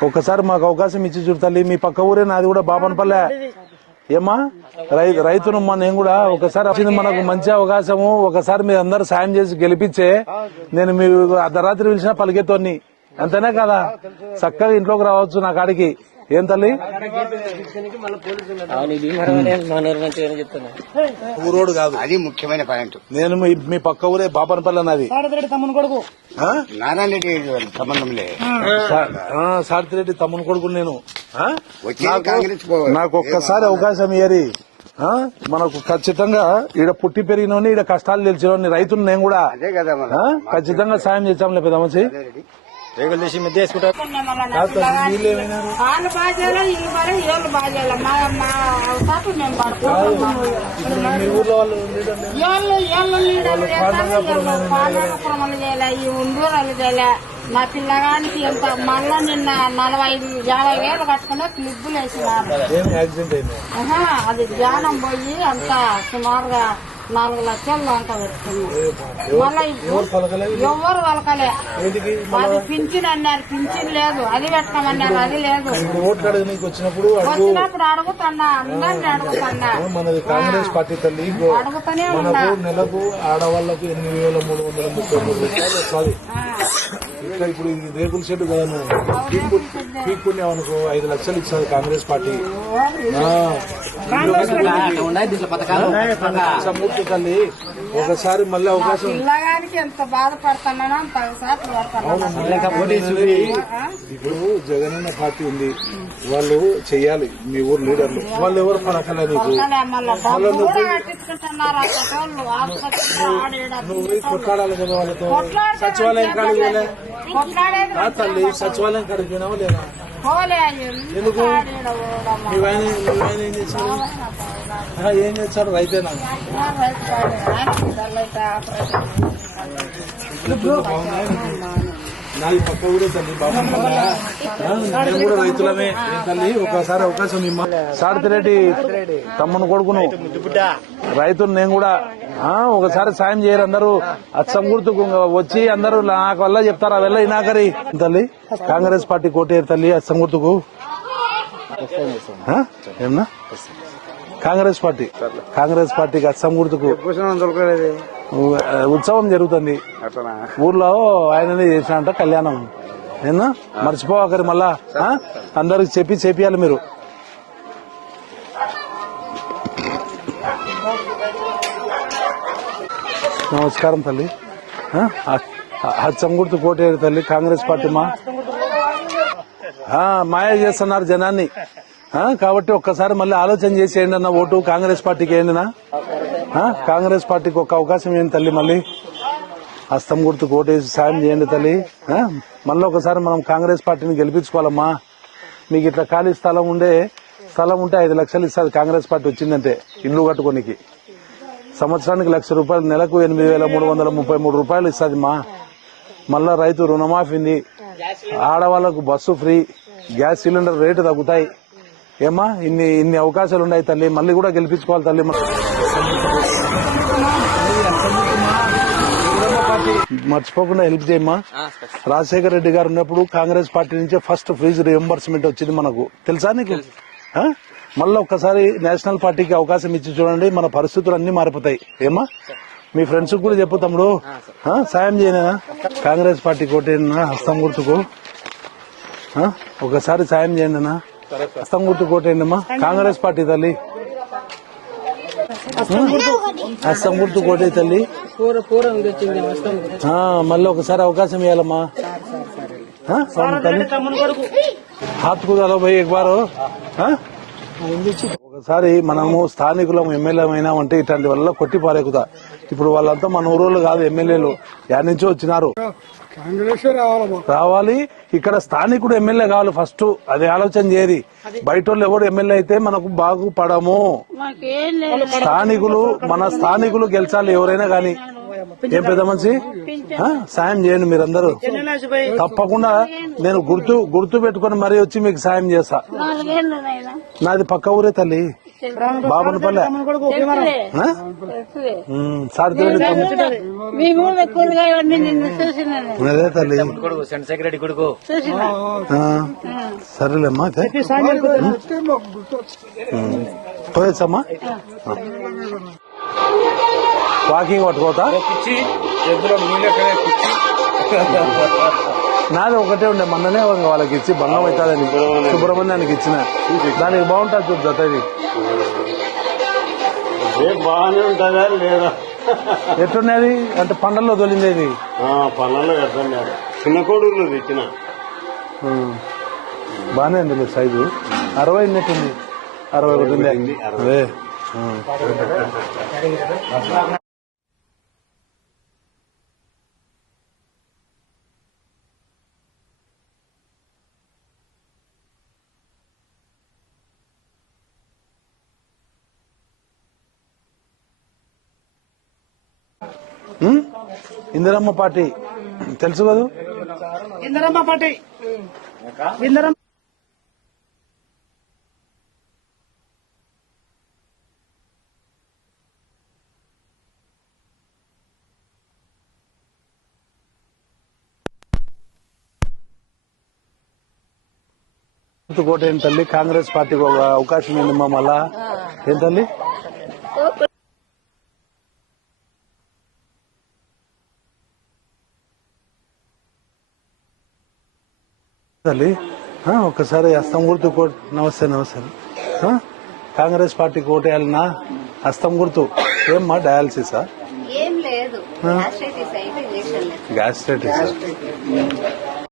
ఒక్కసారి మాకు అవకాశం ఇచ్చి చూడు తల్లి మీ పక్క ఊరే నాది కూడా బాపనపల్లె. ఏమ్మా? రైతు రైతునమ్మా నేను కూడా ఒకసారి వచ్చింది మనకు మంచి అవకాశము ఒకసారి మీరు అందరు సాయం చేసి గెలిపించే నేను మీ అర్ధరాత్రి పిలిచిన పలికేతోని అంతేనే కదా? చక్కగా ఇంట్లోకి రావచ్చు నా కాడికి. ఏం తల్లి? ఊరోడు కాదు. అది ముఖ్యమైన పాయింట్. నేను మీ పక్క ఊరే బాపనపల్లె నాది. ఆ? నారాయణ రెడ్డి సంబంధం సార్తిరెడ్డి తమ్ముని కొడుకు నేను. నాకు- కాంగ్రెస్ పోవాలి. నాకు ఒక్కసారి అవకాశం ఇయ్యరి? మనకు ఖచ్చితంగా ఈడ పుట్టి పెరిగినోని ఈడ కష్టాలు తెలిసినోని రైతులు నేను కూడా అదే కదా మన ఆ? ఖచ్చితంగా సాయం చేద్దాంలే పెద్ద మంచి రేగులు తీసి మిద్ద వేసుకుంటారు. వాళ్ళు బాగా చేయాలి వీళ్ళు బాగా వీళ్ళు బాగా చేయాలి మా మా పాటు మేము లీడర్లు ఏళ్ళు ఏళ్ళు లీడర్లు చేస్తారు ఏళ్ళు పాండవపురములు చేయలే ఈ ఉండూరాలు చేయలే. నా పిల్లగానికి ఎంత మళ్ళా నిన్న నలభై ఐదు యాభై వేలు కట్టుకునే క్లిబ్బులు ఆహా, అది ధ్యానం పోయి అంత సుమారుగా నాలుగు లక్షలు అంత పెట్టుకున్నాం మళ్ళా ఎవరు ఏదికి అది పింఛన్ అన్నారు పింఛన్ లేదు. అది పెట్టమన్నారు అది లేదు. వచ్చినప్పుడు వచ్చినప్పుడు అడుగుతున్నా అందరిని అడుగుతున్నా. మనది కాంగ్రెస్ పార్టీ తల్లి ఇగో అడుగుతూనే ఉన్నా. నెలకు ఆడవాళ్ళకు ఎనిమిది వేల మూడు వందల ముప్పై మూడు రూపాయలు. ఇప్పుడు ఇది రేకుల షెడ్ కదా నువ్వు? పీక్కు పీక్కున్నావు అనుకో ఐదు లక్షలు ఇస్తుంది కాంగ్రెస్ పార్టీ. సమూర్తి తల్లి ఒకసారి మళ్ళీ అవకాశం పిల్లగానికి ఎంత బాధపడుతున్నానో అంత సార్లు పడుతున్నాను ఇప్పుడు జగనన్న పార్టీ ఉంది. వాళ్ళు చెయ్యాలి మీ ఊరు లీడర్లు. వాళ్ళు ఎవరు పడకలే నీకు? నువ్వు కొట్లాడాలి కదా వాళ్ళతో? సచివాలయం కాడికి వెళ్ళే? కొట్లాడేది ఆ తల్లి సచివాలయం కాడికి పోయినావా లేదా? ఎందుకు? ఏం చేశారు ఏం చేశారు రైతేనా? నాది పక్క ఊరే తల్లి బాబా. మేము కూడా రైతులమే. ఏం తల్లి ఒకసారి అవకాశం ఇమ్మ. సాడితిరెడ్డి తమ్ముని కొడుకును. రైతులు నేను కూడా ఒకసారి సాయం చేయరు అందరూ. అచ్చం గుర్తుకు వచ్చి అందరూ నాకు వల్ల చెప్తారు ఆ వెళ్ళ ఇనాకరి. తల్లి కాంగ్రెస్ పార్టీ కోటేరు తల్లి అచ్చం గుర్తుకు? ఏమన్నా? కాంగ్రెస్ పార్టీ. కాంగ్రెస్ పార్టీకి అచ్చం గుర్తుకు. ఉత్సవం జరుగుతుంది. ఊర్లో ఆయననే చేసినంట కళ్యాణం. ఏనా? మర్చిపోవకరి మళ్ళా? అందరికి చెప్పి చేపియాలి మీరు. నమస్కారం తల్లి. ఆ? అ- అచ్చం గుర్తు కోటేరు తల్లి కాంగ్రెస్ పార్టీ మా. మాయ చేస్తున్నారు జనాన్ని. కాబట్టి ఒక్కసారి మళ్ళీ ఆలోచన చేసేయండి అన్న ఓటు కాంగ్రెస్ పార్టీకి ఏంటన్నా కాంగ్రెస్ పార్టీకి ఒక అవకాశం ఏంటి తల్లి మళ్ళీ. హస్తం గుర్తు కోటేసి సాయం చేయండి తల్లి. మళ్ళీ ఒకసారి మనం కాంగ్రెస్ పార్టీని గెలిపించుకోవాలమ్మా. మీకు ఇట్లా ఖాళీ స్థలం ఉండే స్థలం ఉంటే ఐదు లక్షలు ఇస్తుంది కాంగ్రెస్ పార్టీ వచ్చిందంటే ఇల్లు కట్టుకోనికి. సంవత్సరానికి లక్ష రూపాయలు నెలకు ఎనిమిది వేల మూడు వందల ముప్పై మూడు రూపాయలు ఇస్తుంది మా. మళ్ళా రైతు రుణమాఫీంది ఆడవాళ్ళకు bus free gas cylinder rate తగ్గుతాయి. ఏమా ఇన్ని ఇన్ని అవకాశాలు ఉన్నాయి తల్లి మళ్ళీ కూడా గెలిపించుకోవాలి తల్లి. మర్చిపోకుండా హెల్ప్ చేయమ్మా. రాజశేఖర రెడ్డి గారు ఉన్నప్పుడు కాంగ్రెస్ పార్టీ నుంచే ఫస్ట్ ఫీజు రియంబర్స్మెంట్ వచ్చింది మనకు. తెలుసా నీకు? మళ్ళీ ఒక్కసారి నేషనల్ పార్టీకి అవకాశం ఇచ్చి చూడండి మన పరిస్థితులు అన్ని మారిపోతాయి. ఏమా మీ ఫ్రెండ్స్ కూడా చెప్పు తమ్ముడు? సాయం చేయనా? కాంగ్రెస్ పార్టీ కోటేనా? హస్తం గుర్తుకు? ఒకసారి సాయం చేయండి అన్న. హస్తం గుర్తు కాంగ్రెస్ పార్టీ తల్లి హస్తం గుర్తు కోటే తల్లి మళ్ళీ ఒకసారి అవకాశం ఇవ్వాలమ్మా హాత్ కుదాలో పోయి ఎక్బారు ఒకసారి మనము స్థానికులం ఎమ్మెల్యే అయినామంటే ఇట్లాంటి వల్ల కొట్టి పారేకుతా. ఇప్పుడు వాళ్ళంతా మన ఊరోళ్ళు కాదు ఎమ్మెల్యేలు. యాడ్ నుంచో వచ్చినారు. రావాలి ఇక్కడ స్థానికుడు ఎమ్మెల్యే కావాలి ఫస్ట్. అది ఆలోచన చేయది బయట వాళ్ళు ఎవరు ఎమ్మెల్యే అయితే మనకు బాగుపడము. స్థానికులు మన స్థానికులు గెలిచాలి ఎవరైనా గాని ఏం పెద్ద మనిషి? సాయం చేయండి మీరందరూ. తప్పకుండా నేను గుర్తు గుర్తు పెట్టుకొని మరీ వచ్చి మీకు సాయం చేస్తా. నాది పక్క ఊరే తల్లి. బాబునపల్లె అదే తల్లి. కొడుకు చంద్రశేఖర వాకింగ్ పట్టుకోతా? నాది ఒకటే ఉండే మొన్ననే వాళ్ళకి ఇచ్చి బంధం అవుతుందని సుబ్రహ్మణ్యానికి ఇచ్చిన. దానికి బాగుంటుంది చూడు జత ఇది. బాగానే ఉంటుందా లేదా? ఎట్టున్నది అంటే పండల్లో తొలిందేది పెడుతున్నారు చిన్న కొడుకులు తెచ్చిన. బాగానే ఉంది మీ సైజు. అరవై ఉన్నట్టుంది. అరవై ఒకటి ఉంది. అదే. ఇందిరమ్మ పార్టీ. తెలుసు కదా? ఇందరమ్మ పార్టీ. ఇందరమ్మ కోట ఏం తల్లి? కాంగ్రెస్ పార్టీకి ఒక అవకాశం ఏందమ్మా మళ్ళా? ఏం తల్లి? తల్లి. ఆ, ఒక్కసారి అస్తం గుర్తు నమస్తే నమస్తే. కాంగ్రెస్ పార్టీకి ఓటేయాలన్నా అస్తం గుర్తు ఏమ్మా డయాలసిసా? గ్యాస్ట్రైటిస్